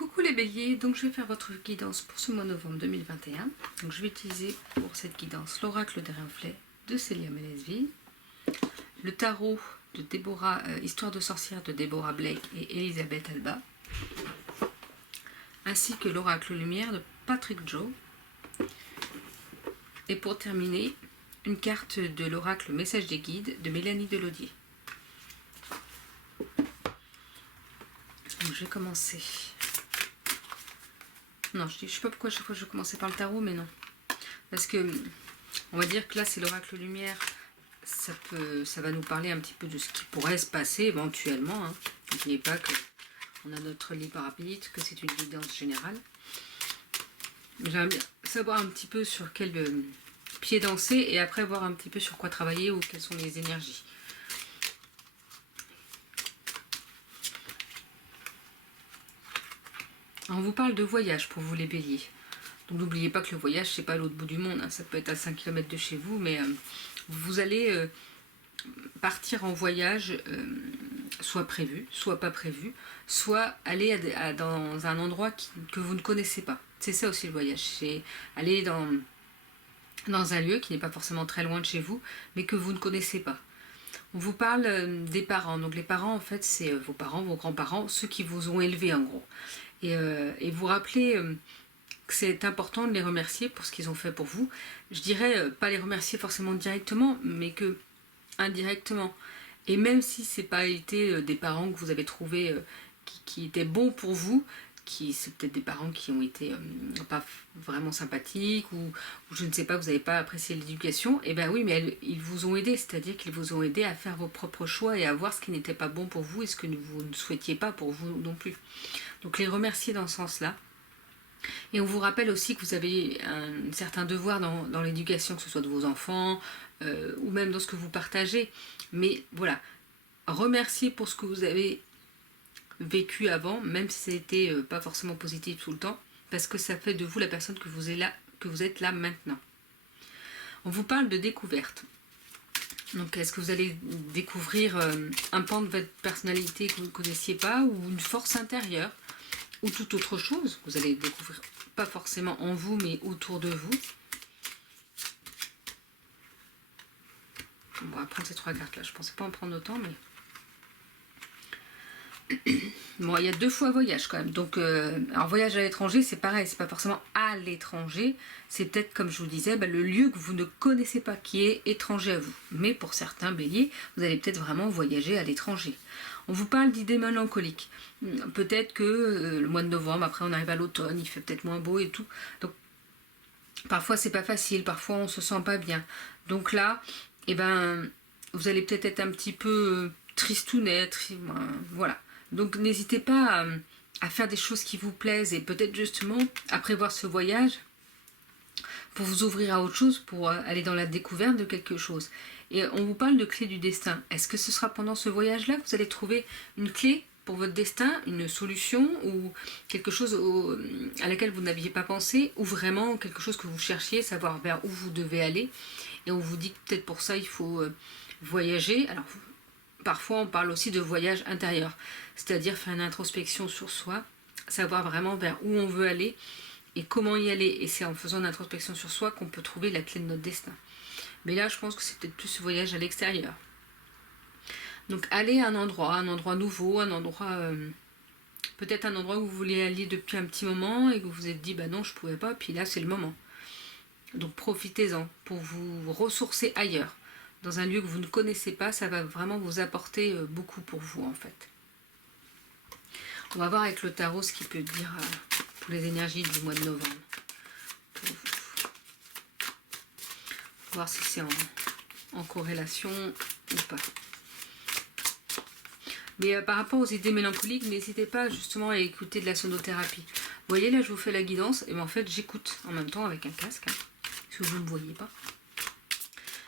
Coucou les béliers, donc je vais faire votre guidance pour ce mois de novembre 2021. Donc je vais utiliser pour cette guidance l'oracle des reflets de Célia Melesville, le tarot de Déborah, Histoire de sorcière de Deborah Blake et Elisabeth Alba, ainsi que l'oracle lumière de Patrick Joe. Et pour terminer, une carte de l'oracle message des guides de Mélanie Delaudier. Donc je vais commencer. Non, je sais pas pourquoi chaque fois je vais commencer par le tarot, mais non. Parce que, on va dire que là, c'est l'oracle lumière. Ça va nous parler un petit peu de ce qui pourrait se passer éventuellement. Hein. N'oubliez pas qu'on a notre libre arbitre, que c'est une guidance générale. J'aimerais bien savoir un petit peu sur quel pied danser et après voir un petit peu sur quoi travailler ou quelles sont les énergies. On vous parle de voyage pour vous les béliers. Donc n'oubliez pas que le voyage, c'est pas à l'autre bout du monde. Hein. Ça peut être à 5 km de chez vous, mais vous allez partir en voyage, soit prévu, soit pas prévu, soit aller dans un endroit que vous ne connaissez pas. C'est ça aussi le voyage, c'est aller dans un lieu qui n'est pas forcément très loin de chez vous, mais que vous ne connaissez pas. On vous parle des parents. Donc les parents, en fait, c'est vos parents, vos grands-parents, ceux qui vous ont élevé en gros. Et vous rappelez que c'est important de les remercier pour ce qu'ils ont fait pour vous. Je dirais pas les remercier forcément directement, mais que indirectement. Et même si c'est pas été des parents que vous avez trouvés qui étaient bons pour vous, c'est peut-être des parents qui ont été pas vraiment sympathiques ou je ne sais pas, vous n'avez pas apprécié l'éducation, et ben oui, mais ils vous ont aidé, c'est-à-dire qu'ils vous ont aidé à faire vos propres choix et à voir ce qui n'était pas bon pour vous et ce que vous ne souhaitiez pas pour vous non plus. Donc les remercier dans ce sens-là. Et on vous rappelle aussi que vous avez un certain devoir dans l'éducation, que ce soit de vos enfants ou même dans ce que vous partagez. Mais voilà, remerciez pour ce que vous avez vécu avant, même si ça n'était pas forcément positif tout le temps, parce que ça fait de vous la personne que vous êtes là maintenant. On vous parle de découverte. Donc est-ce que vous allez découvrir un pan de votre personnalité que vous ne connaissiez pas, ou une force intérieure, ou toute autre chose que vous allez découvrir, pas forcément en vous, mais autour de vous. On va prendre ces trois cartes là, je pensais pas en prendre autant, mais bon, il y a 2 fois voyage quand même. Donc, alors voyage à l'étranger, c'est pareil, c'est pas forcément à l'étranger, c'est peut-être, comme je vous disais, le lieu que vous ne connaissez pas, qui est étranger à vous. Mais pour certains béliers, vous allez peut-être vraiment voyager à l'étranger. On vous parle d'idées mélancoliques. Peut-être que le mois de novembre, après on arrive à l'automne, il fait peut-être moins beau et tout. Donc, parfois c'est pas facile, parfois on se sent pas bien. Donc là, eh ben, vous allez peut-être être un petit peu tristounet, voilà. Donc n'hésitez pas à faire des choses qui vous plaisent et peut-être justement à prévoir ce voyage pour vous ouvrir à autre chose, pour aller dans la découverte de quelque chose. Et on vous parle de clé du destin. Est-ce que ce sera pendant ce voyage-là que vous allez trouver une clé pour votre destin, une solution ou quelque chose à laquelle vous n'aviez pas pensé, ou vraiment quelque chose que vous cherchiez, savoir vers où vous devez aller. Et on vous dit que peut-être pour ça il faut voyager. Alors parfois on parle aussi de voyage intérieur, c'est-à-dire faire une introspection sur soi, savoir vraiment vers où on veut aller et comment y aller. Et c'est en faisant une introspection sur soi qu'on peut trouver la clé de notre destin. Mais là je pense que c'est peut-être plus ce voyage à l'extérieur. Donc allez à un endroit nouveau, un endroit peut-être un endroit où vous voulez aller depuis un petit moment et que vous vous êtes dit bah non je pouvais pas, puis là c'est le moment. Donc profitez-en pour vous ressourcer ailleurs. Dans un lieu que vous ne connaissez pas, ça va vraiment vous apporter beaucoup pour vous en fait. On va voir avec le tarot ce qu'il peut dire pour les énergies du mois de novembre. Pour vous. Voir si c'est en corrélation ou pas. Mais par rapport aux idées mélancoliques, n'hésitez pas justement à écouter de la sonothérapie. Vous voyez là je vous fais la guidance et en fait j'écoute en même temps avec un casque, hein, parce que vous ne me voyez pas.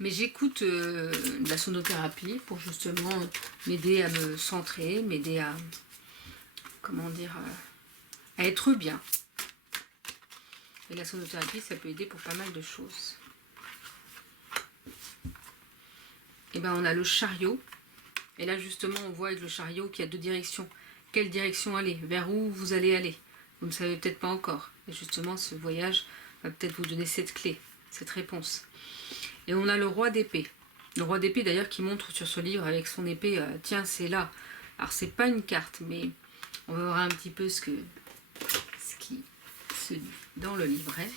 Mais j'écoute de la sonothérapie pour justement m'aider à me centrer, m'aider à, comment dire, à être bien. Et la sonothérapie, ça peut aider pour pas mal de choses. Et ben on a le chariot. Et là justement on voit avec le chariot qu'il y a 2 directions. Quelle direction aller? Vers où vous allez aller? Vous ne savez peut-être pas encore. Et justement, ce voyage va peut-être vous donner cette clé, cette réponse. Et on a le roi d'épée. Le roi d'épée d'ailleurs qui montre sur ce livre avec son épée, tiens c'est là. Alors c'est pas une carte, mais on va voir un petit peu ce qui se dit dans le livret.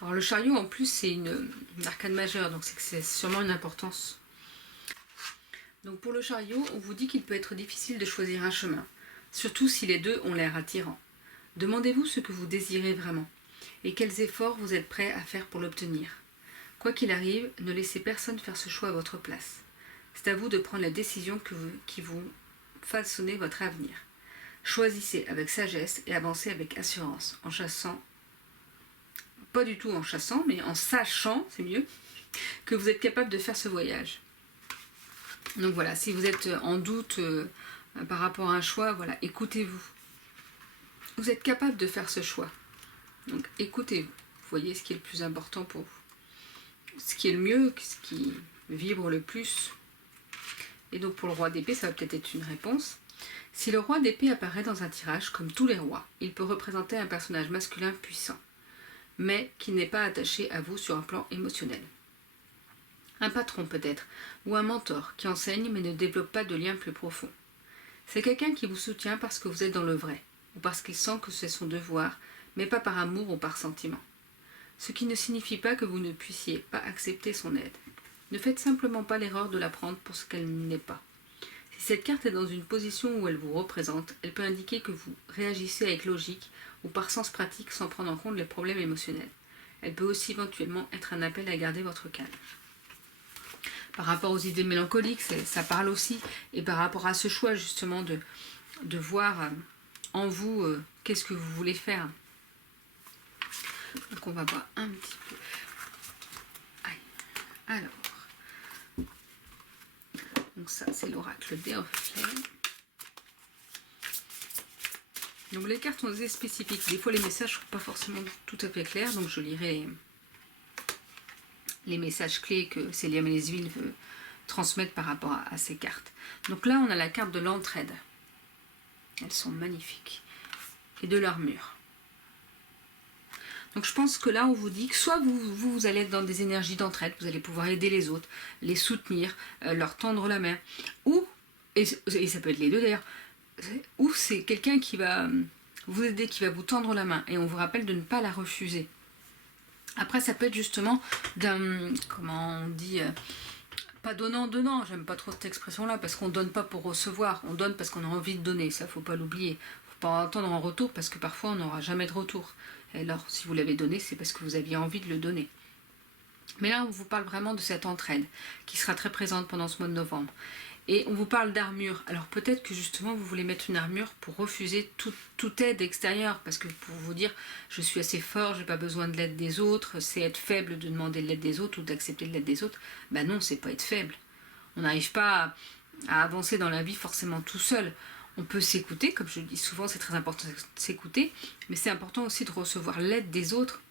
Alors le chariot en plus c'est une arcane majeure, donc c'est sûrement une importance. Donc pour le chariot, on vous dit qu'il peut être difficile de choisir un chemin, surtout si les deux ont l'air attirants. Demandez-vous ce que vous désirez vraiment et quels efforts vous êtes prêt à faire pour l'obtenir. Quoi qu'il arrive, ne laissez personne faire ce choix à votre place. C'est à vous de prendre la décision qui vous façonner votre avenir. Choisissez avec sagesse et avancez avec assurance, en chassant, pas du tout en chassant, mais en sachant, c'est mieux, que vous êtes capable de faire ce voyage. Donc voilà, si vous êtes en doute par rapport à un choix, voilà, écoutez-vous. Vous êtes capable de faire ce choix. Donc écoutez-vous. Voyez ce qui est le plus important pour vous. Ce qui est le mieux, ce qui vibre le plus. Et donc pour le roi d'épée, ça va peut-être être une réponse. Si le roi d'épée apparaît dans un tirage, comme tous les rois, il peut représenter un personnage masculin puissant, mais qui n'est pas attaché à vous sur un plan émotionnel. Un patron peut-être, ou un mentor qui enseigne mais ne développe pas de lien plus profond. C'est quelqu'un qui vous soutient parce que vous êtes dans le vrai, ou parce qu'il sent que c'est son devoir, mais pas par amour ou par sentiment. Ce qui ne signifie pas que vous ne puissiez pas accepter son aide. Ne faites simplement pas l'erreur de la prendre pour ce qu'elle n'est pas. Si cette carte est dans une position où elle vous représente, elle peut indiquer que vous réagissez avec logique ou par sens pratique sans prendre en compte les problèmes émotionnels. Elle peut aussi éventuellement être un appel à garder votre calme. Par rapport aux idées mélancoliques, ça parle aussi, et par rapport à ce choix justement de voir en vous qu'est-ce que vous voulez faire. Donc on va voir un petit peu. Alors, donc ça c'est l'oracle des reflets. Donc les cartes sont assez spécifiques. Des fois les messages ne sont pas forcément tout à fait clairs, donc je lirai les messages clés que Célia Mélesville veut transmettre par rapport à ces cartes. Donc là on a la carte de l'entraide. Elles sont magnifiques. Et de l'armure. Donc je pense que là on vous dit que soit vous allez être dans des énergies d'entraide, vous allez pouvoir aider les autres, les soutenir, leur tendre la main, ou, et ça peut être les deux d'ailleurs, ou c'est quelqu'un qui va vous aider, qui va vous tendre la main, et on vous rappelle de ne pas la refuser. Après ça peut être justement d'un, comment on dit, pas donnant, j'aime pas trop cette expression là, parce qu'on donne pas pour recevoir, on donne parce qu'on a envie de donner, ça faut pas l'oublier. Pas attendre en retour parce que parfois on n'aura jamais de retour. Et alors si vous l'avez donné, c'est parce que vous aviez envie de le donner. Mais là on vous parle vraiment de cette entraide qui sera très présente pendant ce mois de novembre. Et on vous parle d'armure. Alors peut-être que justement vous voulez mettre une armure pour refuser toute aide extérieure, parce que pour vous dire je suis assez fort, j'ai pas besoin de l'aide des autres, c'est être faible de demander de l'aide des autres ou d'accepter de l'aide des autres. Ben non, c'est pas être faible. On n'arrive pas à avancer dans la vie forcément tout seul. On peut s'écouter, comme je le dis souvent, c'est très important de s'écouter, mais c'est important aussi de recevoir l'aide des autres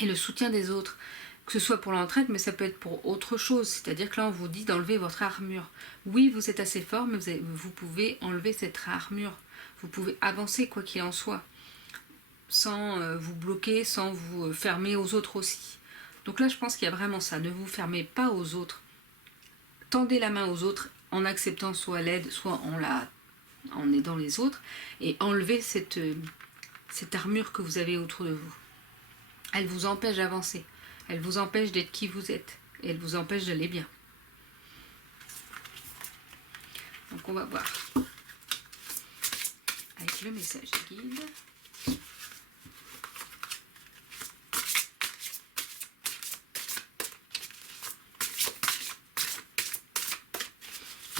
et le soutien des autres, que ce soit pour l'entraide, mais ça peut être pour autre chose, c'est-à-dire que là on vous dit d'enlever votre armure. Oui, vous êtes assez fort, mais vous pouvez enlever cette armure, vous pouvez avancer quoi qu'il en soit, sans vous bloquer, sans vous fermer aux autres aussi. Donc là je pense qu'il y a vraiment ça, ne vous fermez pas aux autres, tendez la main aux autres en acceptant soit l'aide, soit en aidant les autres, et enlever cette armure que vous avez autour de vous. Elle vous empêche d'avancer, elle vous empêche d'être qui vous êtes, et elle vous empêche d'aller bien. Donc on va voir avec le message guide.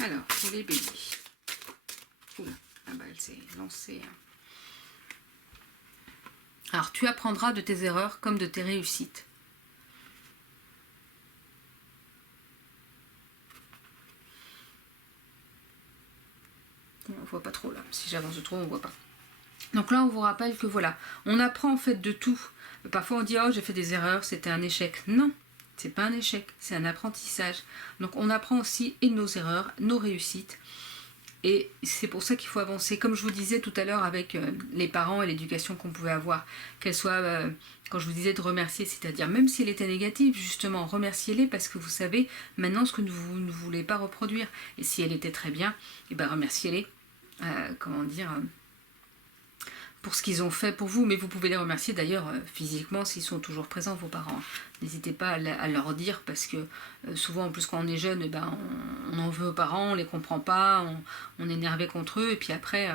Alors, pour les béliers. Oula, ah bah elle s'est lancée. Alors, tu apprendras de tes erreurs comme de tes réussites. On ne voit pas trop là. Si j'avance trop, on ne voit pas. Donc là, on vous rappelle que voilà, on apprend en fait de tout. Parfois, on dit « Oh, j'ai fait des erreurs, c'était un échec. » Non, c'est pas un échec, c'est un apprentissage. Donc, on apprend aussi et nos erreurs, nos réussites. Et c'est pour ça qu'il faut avancer. Comme je vous disais tout à l'heure avec les parents et l'éducation qu'on pouvait avoir, qu'elle soit, quand je vous disais de remercier, c'est-à-dire même si elle était négative, justement, remerciez-les parce que vous savez maintenant ce que vous ne voulez pas reproduire. Et si elle était très bien, et ben remerciez-les. Comment dire pour ce qu'ils ont fait pour vous, mais vous pouvez les remercier d'ailleurs physiquement s'ils sont toujours présents, vos parents. N'hésitez pas à leur dire, parce que souvent, en plus, quand on est jeune, eh ben, on en veut aux parents, on les comprend pas, on est énervé contre eux, et puis après,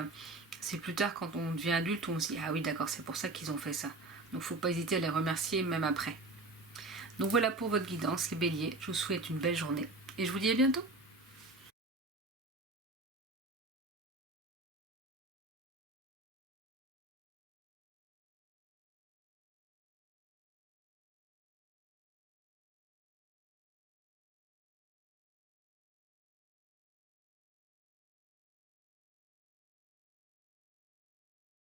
c'est plus tard, quand on devient adulte, on se dit « Ah oui, d'accord, c'est pour ça qu'ils ont fait ça ». Donc, il ne faut pas hésiter à les remercier, même après. Donc voilà pour votre guidance, les béliers. Je vous souhaite une belle journée, et je vous dis à bientôt.